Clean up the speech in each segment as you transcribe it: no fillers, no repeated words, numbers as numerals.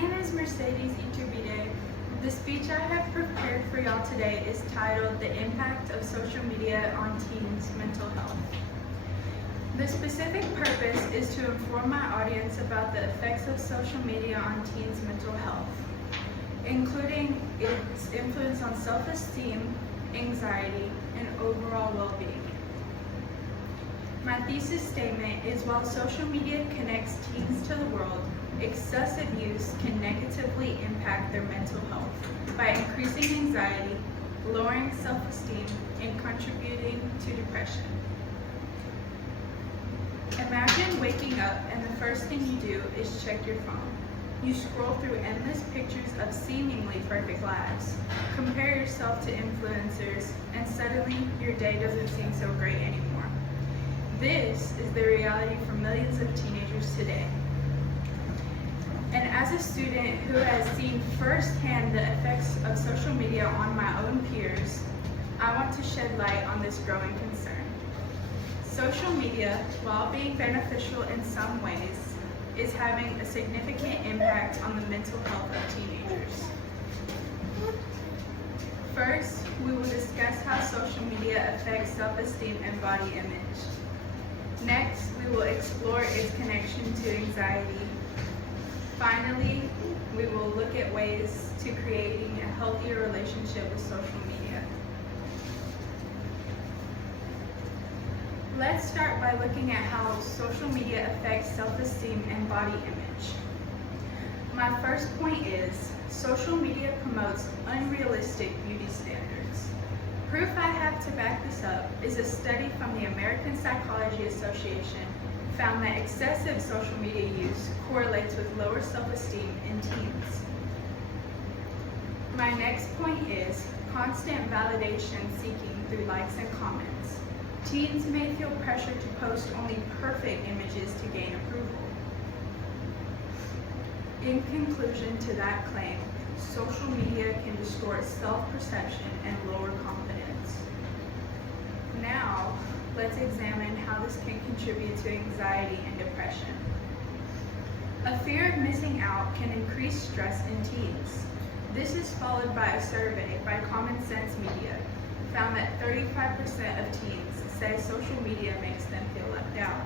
name is Mercedes Iturbide. The speech I have prepared for y'all today is titled The Impact of Social Media on Teens' Mental Health. The specific purpose is to inform my audience about the effects of social media on teens' mental health, including its influence on self-esteem, anxiety, and overall well-being. My thesis statement is while social media connects teens to the world, excessive use can negatively impact their mental health by increasing anxiety, lowering self-esteem, and contributing to depression. Imagine waking up and the first thing you do is check your phone. You scroll through endless pictures of seemingly perfect lives, compare yourself to influencers, and suddenly your day doesn't seem so great anymore. This is the reality for millions of teenagers today. And as a student who has seen firsthand the effects of social media on my own peers, I want to shed light on this growing concern. Social media, while being beneficial in some ways, is having a significant impact on the mental health of teenagers. First, we will discuss how social media affects self-esteem and body image. Next, we will explore its connection to anxiety. Finally, we will look at ways to creating a healthier relationship with social media. Let's start by looking at how social media affects self-esteem and body image. My first point is, social media promotes unrealistic beauty standards. Proof I have to back this up is a study from the American Psychology Association found that excessive social media use correlates with lower self-esteem in teens. My next point is constant validation seeking through likes and comments. Teens may feel pressure to post only perfect images to gain approval. In conclusion to that claim, social media can distort self-perception and lower confidence. Now, let's examine how this can contribute to anxiety and depression. A fear of missing out can increase stress in teens. This is followed by a survey by Common Sense Media, found that 35% of teens say social media makes them feel left out.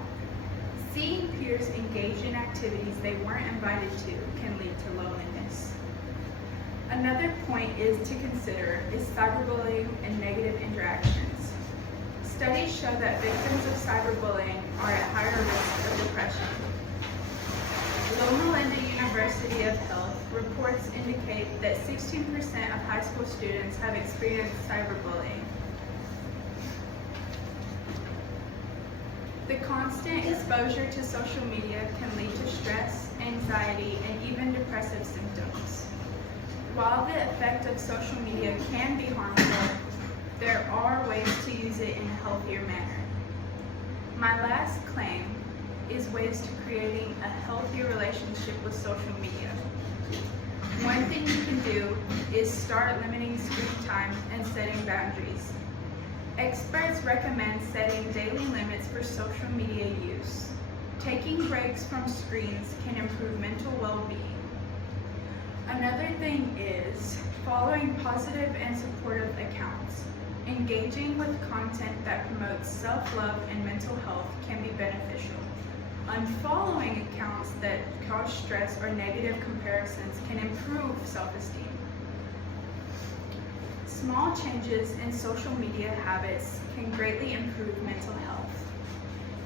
Seeing peers engage in activities they weren't invited to can lead to loneliness. Another point is to consider is cyberbullying and negative interactions. Studies show that victims of cyberbullying are at higher risk of depression. Loma Linda University of Health reports indicate that 16% of high school students have experienced cyberbullying. The constant exposure to social media can lead to stress, anxiety, and even depressive symptoms. While the effect of social media can be harmful, there are ways to use it in a healthier manner. My last claim is ways to creating a healthier relationship with social media. One thing you can do is start limiting screen time and setting boundaries. Experts recommend setting daily limits for social media use. Taking breaks from screens can improve mental well-being. Another thing is following positive and supportive accounts. Engaging with content that promotes self-love and mental health can be beneficial. Unfollowing accounts that cause stress or negative comparisons can improve self-esteem. Small changes in social media habits can greatly improve mental health.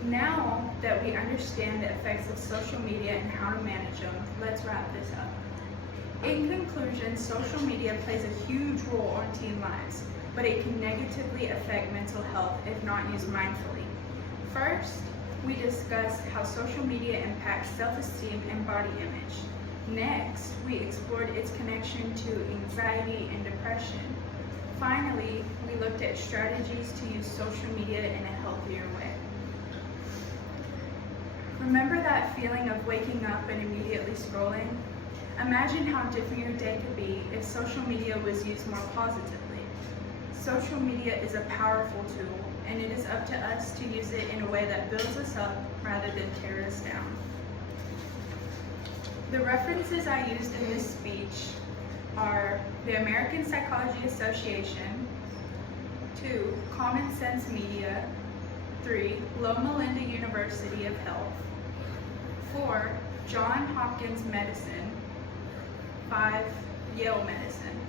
Now that we understand the effects of social media and how to manage them, let's wrap this up. In conclusion, social media plays a huge role on teen lives, but it can negatively affect mental health if not used mindfully. First, we discussed how social media impacts self-esteem and body image. Next, we explored its connection to anxiety and depression. Finally, we looked at strategies to use social media in a healthier way. Remember that feeling of waking up and immediately scrolling? Imagine how different your day could be if social media was used more positively. Social media is a powerful tool, and it is up to us to use it in a way that builds us up rather than tear us down. The references I used in this speech are the American Psychology Association, 2, Common Sense Media, 3, Loma Linda University of Health, 4, Johns Hopkins Medicine, 5, Yale Medicine.